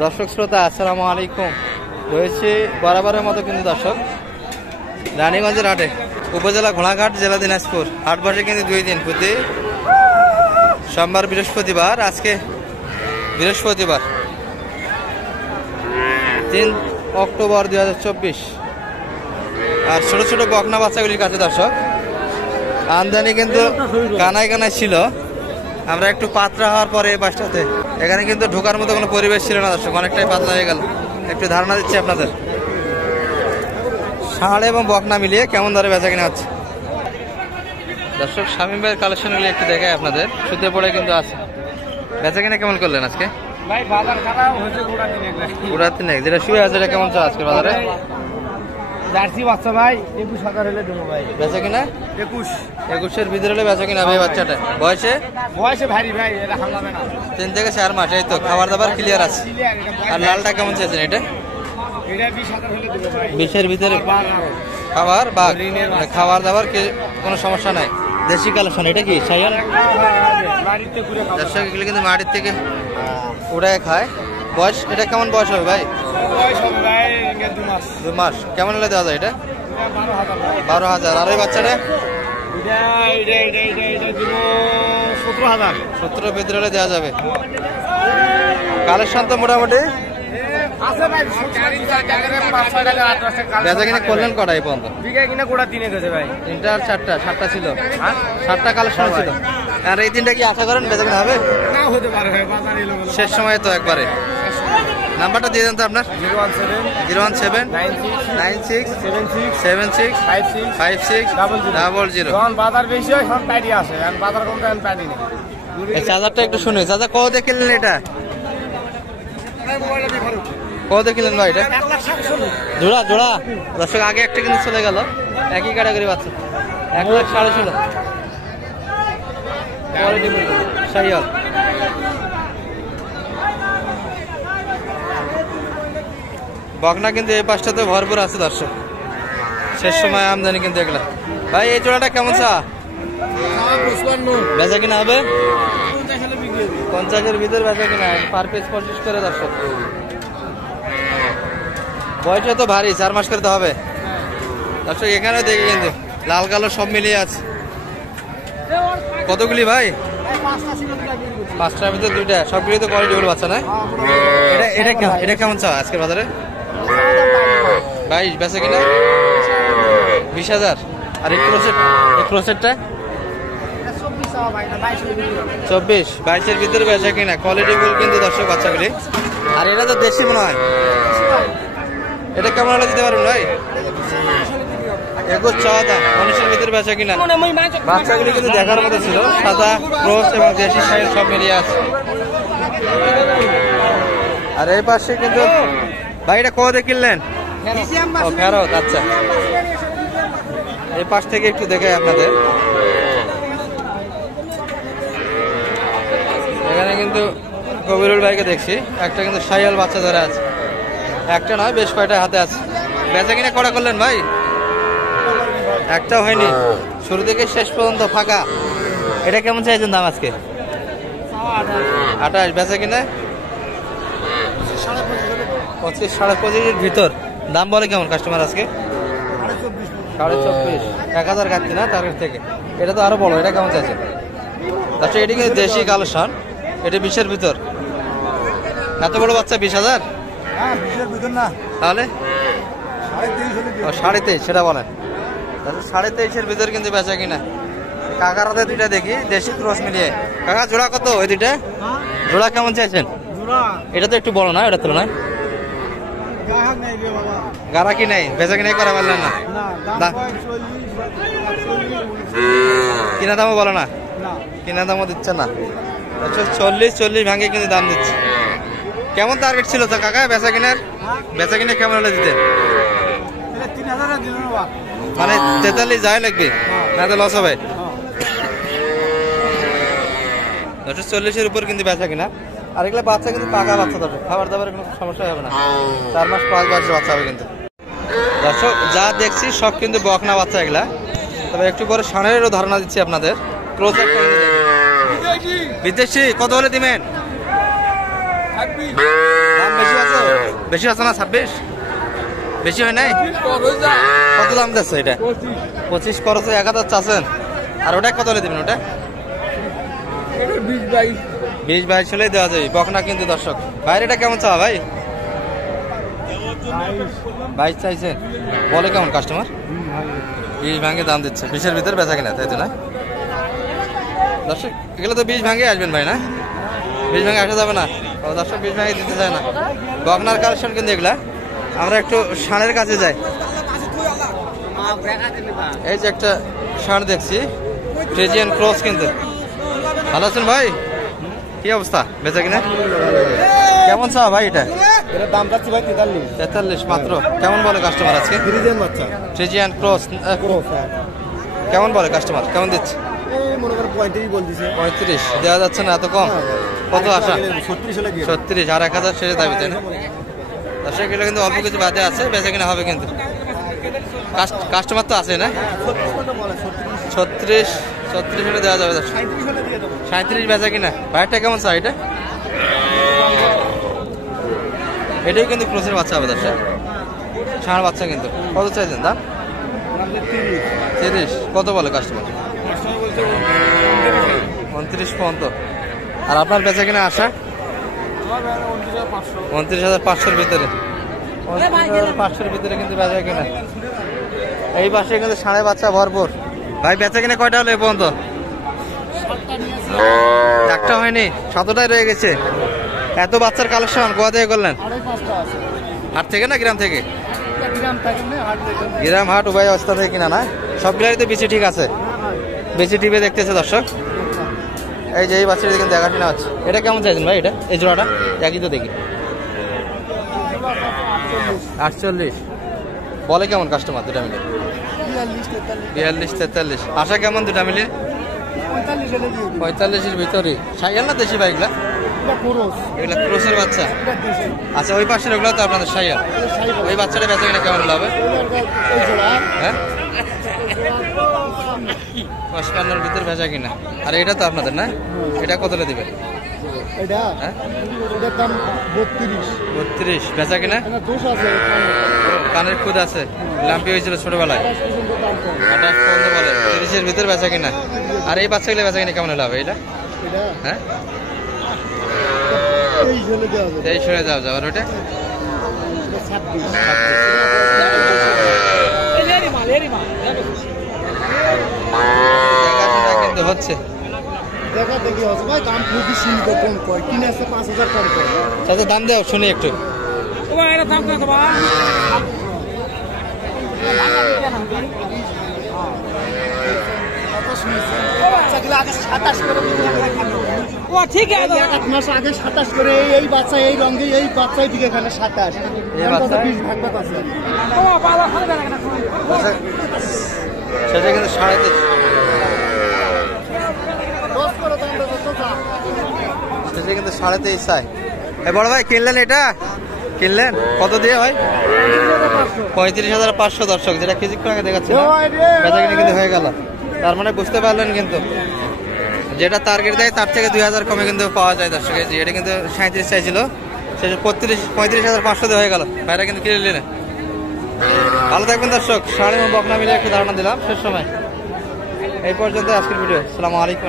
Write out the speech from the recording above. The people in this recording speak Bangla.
দর্শক শ্রোতা আসসালামু আলাইকুম। রয়েছে বরাবরের মতো কিন্তু দর্শক রানীগঞ্জের হাটে, উপজেলা ঘোড়াঘাট, জেলা দিনাজপুর। হাট বসে কিন্তু 2 দিন, প্রতি সোমবার বৃহস্পতিবার। আজকে বৃহস্পতিবার 3 অক্টোবর 2024। আর ছোট ছোট বকনা বাচ্চাগুলির কাছে দর্শক আমদানি কিন্তু কানায় কানায় ছিল। আমরা একটু পাতলা হওয়ার পরে এই বাসটাতে এখানে কিন্তু ঢোকার মতো কোনো পরিবেশ ছিল না দর্শক, অনেকটাই পাতলা হয়ে গেল। একটু ধারণা দিচ্ছি আপনাদের, ষাঁড় এবং বকনা মিলিয়ে কেমন দরে বেচা কিনা হচ্ছে দর্শক। শামীম ভাইয়ের কালেকশনগুলি একটু দেখায় আপনাদের, সুতে পড়ে কিন্তু আছে। বেচা কিনা কেমন করলেন আজকে? ভাই বাজার খারাপ হয়েছে, পুরা 3 যেটা শুয়ে আছে এটা কেমন চলে আজকে বাজারে? জার্সি বাচ্চা ভাই 21,000 হলে দেবো ভাই। বেচা কিনা 21-এর ভিতরে হলে বেচা কিনা ভাই। বাচ্চাটা বয়সে ভারী ভাই, এটা হামলাবে না। 3 থেকে 4 মাস, এই তো খাবার দাবার ক্লিয়ার আছে। আর লালটা কেমন চেয়েছেন? এটা 20,000 হলে দেবো ভাই। 20-এর ভিতরে খাবার বা খাবার দাবার কোনো সমস্যা নাই। দেশি কালেকশন। এটা কি শাইয়াল? দর্শক এগুলো কিন্তু মাটির থেকে উড়ায় খায়। বয়স এটা কেমন বয়স হবে ভাই? 2 মাস। কেমন হলে দেওয়া যায় এটা? 12,000। আর ওই বাচ্চাটা 17 ভিতরে হলে দেওয়া যাবে। কালেকশন তো মোটামুটি বেচা কিনা করলেন কটা এই পর্যন্ত? কিনা গোড়া 3 গেছে ভাই। 3টা আর 4টা ছিল, 7টা কালেকশন ছিল। আর এই 3টা কি আশা করেন বেচা কিনা হবে? না হতে পারে ভাই, বাজার এলো শেষ সময় তো একবারে। নাম্বারটা দিয়ে দেন তো আপনার। 017 96 76 56 00। যখন বাজার বেশি হয় সব টাইডি আসে, আর বাজার কমতে আমি টাইডি নেই। এই চার্জারটা একটু শুনে, চার্জার কত দিয়ে কিনলেন এটা? কত দিয়ে কিনলেন ভাই এটা? জোড়া জোড়া দর্শক। আগে একটা কিন্তু চলে গেল, একই ক্যাটাগরি বাচ্চা। 1,60,000 শাইয়াল। বকনা কিন্তু এই পাশটাতে ভরপুর আছে দর্শক, শেষ সময় আমদানি কিন্তু এগুলা। ভাই এই জোড়াটা কেমন চা? বেচা কিনা হবে 50-এর ভিতরে বেচা কিনা, পার পিস 25 করে দর্শক। বয়সটা তো ভারী, 4 মাস করে তো হবে দর্শক। এখানে দেখি কিন্তু লাল কালো সব মিলিয়ে আছে। কতগুলি ভাই? 5টার ভিতরে 2টা, সবগুলি তো কোয়ালিটি বলে বাচ্চা না? এটা কেমন চা আজকের বাজারে? 22 বেচা কিনা 20,000। আর এই ক্রোসেটটা 24 22-এর ভিতরে বেচা কিনা, কোয়ালিটি ফুল কিন্তু দর্শক বাচ্চাগুলি। আর এটা তো দেশি মনে হয়। এটা কেমন হলে দিতে পারবেন ভাই? 21 চাওয়া দাম, 19-এর ভিতরে বেচা কিনা। বাচ্চাগুলি কিন্তু দেখার মতো ছিল, সাদা ক্রস এবং দেশি সাইজ সব মিলিয়ে আছে। আর এই পাশে কিন্তু ভাই এটা কত দিয়ে কিনলেন? ও ফেরত, আচ্ছা। এই পাশ থেকে একটু দেখে আপনাদের, এখানে কিন্তু কবিরুল ভাইকে দেখছি, একটা কিন্তু শাইয়াল বাচ্চা ধরে আছে। একটা নয়, বেশ কয়টা হাতে আছে। বেচা কিনা কটা করলেন ভাই? একটাও হয়নি, শুরু থেকে শেষ পর্যন্ত ফাঁকা। এটা কেমন চাইছেন দাম আজকে? 28 বেচা কিনা 25-25.5-এর ভিতর। দাম বলে কেমন কাস্টমার আজকে? 24.5। 1,000 কাটছি না তার থেকে। এটা তো আরো বড়, এটা কেমন চাইছেন? আচ্ছা এটি কিন্তু দেশি কালেকশন, এটা 20-এর ভিতর। এত বড় বাচ্চা 20,000? তাহলে 23.5 সেটা বলেন। 23.5-এর ভিতর কিন্তু বেচা কিনা। কাকার হাতে 2টা দেখি, দেশি ক্রস মিলিয়ে। কাকা জোড়া কত ওই 2টা? জোড়া কেমন চাইছেন? এটা তো একটু বড় না ওটার তুলনায়? গাড়া কি নাই, বেচা কিনাই করা পারলেন না? কিনা দামও বলো না? কিনা দামও দিচ্ছে না। 40 ভাঙে কিন্তু দাম দিচ্ছে। কেমন টার্গেট ছিল তো কাকা বেচা কিনার? বেচা কিনা কেমন হলে দিতে? মানে 43 যাই লাগবে, না তো লস হবে। 40-এর উপর কিন্তু বেচা কিনা। আর এগুলো বাচ্চা কিন্তু পাকা বাচ্চা দেবে, খাবার দাবার কোনো সমস্যা হবে না। 4 মাস 5 বছর বাচ্চা হবে কিন্তু দর্শক। যা দেখছি সব কিন্তু বকনা বাচ্চা এগুলা। তবে একটু পরে ষাঁড়েরও ধারণা দিচ্ছি আপনাদের। ক্লোজার বিদেশি কত হলে দিবেন? দাম বেশি বেশি আছে না 26? বেশি হয় নাই? কত দাম দিচ্ছে এটা? 25 খরচে 1000 চাচ্ছেন। আর ওটা কত হলে দেবেন? ওটা 20-22 হলেই দেওয়া যাবে। বকনা কিন্তু দর্শক। বাইরেটা কেমন চাওয়া ভাই? 22 চাইছেন। বলে কেমন কাস্টমার? 20 ভাঙে দাম দিচ্ছে। 20-এর ভিতরে বেচা কিনা, তাই তো না দর্শক? এগুলো তো 20 ভাঙে আসবেন ভাই, না 20 ভাঙে আসা যাবে না। ও দর্শক 20 ভাঙে দিতে চায় না। বকনার কালেকশন কিন্তু এগুলা। আমরা একটু ষাঁড়ের কাছে যাই। এই যে একটা ষাঁড় দেখছি, ফ্রিজিয়ান ক্রস কিন্তু। ভালো আছেন ভাই? কি অবস্থা বেচা কিনা? কেমন চা ভাই এটা? এর দাম যাচ্ছে ভাই 43 মাত্র। কেমন বলে কাস্টমার আজকে? ফ্রিজিয়ান বাচ্চা ফ্রিজিয়ান ক্রস কেমন বলে কাস্টমার? কেমন দিচ্ছে? এই মনে করেন 35 বলতেছে। 35 দেওয়া যাচ্ছে না, এত কম? কত আশা? 36 হলে দিয়ে 36 আর 1000 শেষে দাবি, তাই না? দর্শক এগুলো কিন্তু অল্প কিছু বাদে আছে, বেচা কিনা হবে কিন্তু। কাস্টমার তো আছে না? 36 হলে দেওয়া যাবে দর্শক। 37 বেচা কিনা। ভাইটা কেমন চা এটা? এটাই কিন্তু ক্রসের বাচ্চা হবে দর্শক, ষাঁড় বাচ্চা কিন্তু। কত চাইছেন দাম? 30। কত বলে কাস্টমার? 29 পর্যন্ত। আর আপনার বেচা কিনা আশা? 29,500-র ভিতরে। 29,500-র ভিতরে কিন্তু বেচা কিনা। এই পাশে কিন্তু ষাঁড়ে বাচ্চা ভরপুর। ভাই বেচা কিনা কয়টা হলো এ পর্যন্ত? একটা হয়নি, 7টাই রয়ে গেছে। এত বাচ্চার কালেকশন কোথা থেকে করলেন? হাট থেকে না গ্রাম থেকে? গ্রাম হাট উভয় অবস্থা থেকে কিনা না? সবগুলাই তো বেশি ঠিক আছে, বেশি টিপে দেখতেছে দর্শক। এই যে এই বাচ্চাটা কিন্তু দেখা কিনা হচ্ছে। এটা কেমন চাইছেন ভাই? এটা এই জোড়াটা একই তো দেখি। 48 বলে কেমন কাস্টমার দুটা মিলে? 42-43। আশা কেমন দুটা মিলে? 45-এর ভিতরে। সাইয়াল না দেশি ভাই এগুলা? এগুলা ক্রসের বাচ্চা। আচ্ছা ওই পাশের ওগুলো তো আপনাদের সাইয়াল। ওই বাচ্চাটা বেচা কিনা কেমন হবে? হ্যাঁ 55-এর ভিতরে বেচা কিনা। আর এটা তো আপনাদের না? এটা কতটা দিবেন? হ্যাঁ 32 বেচা কিনা। কানের খুদ আছে, লাম্পি হয়েছিল ছোটবেলায়। 28 পর্যন্ত বলে। 30-এর ভিতরে বেচা কিনা। আর এই বাচ্চাগুলো বেচা কিনা কেমন হলে হবে এটা? হ্যাঁ 23 হলে যাও যাও। আর ওটা 26। দেখাশোনা কিন্তু হচ্ছে। আচ্ছা দাম দেও শুনি একটু। ঠিক আছে 1 মাস আগে 27 করে এই বাচ্চা এই রঙে এই বাচ্চাই দিকে এখানে 27 সেটা কিন্তু 3.5। সেটা কিন্তু 3.5 চাই। বড় ভাই কিনলেন এটা? কিনলেন কত দিয়ে ভাই? 35,500 দর্শক, যেটা কিছুক্ষণ আগে দেখাচ্ছি বেচা কিনা কিন্তু হয়ে গেল। তার মানে বুঝতে পারলেন কিন্তু যেটা টার্গেট দেয় তার থেকে 2000 কমে কিন্তু পাওয়া যায় দর্শক। এটা কিন্তু 37 চাইছিল, সেটা 35,500 দিয়ে হয়ে গেল। ভাইরা কিন্তু কিনে নিলেন। ভালো থাকবেন দর্শক। ষাঁড় এবং বকনা মিলে একটু ধারণা দিলাম শেষ সময়। এই পর্যন্ত আজকের ভিডিও। আসসালামু আলাইকুম।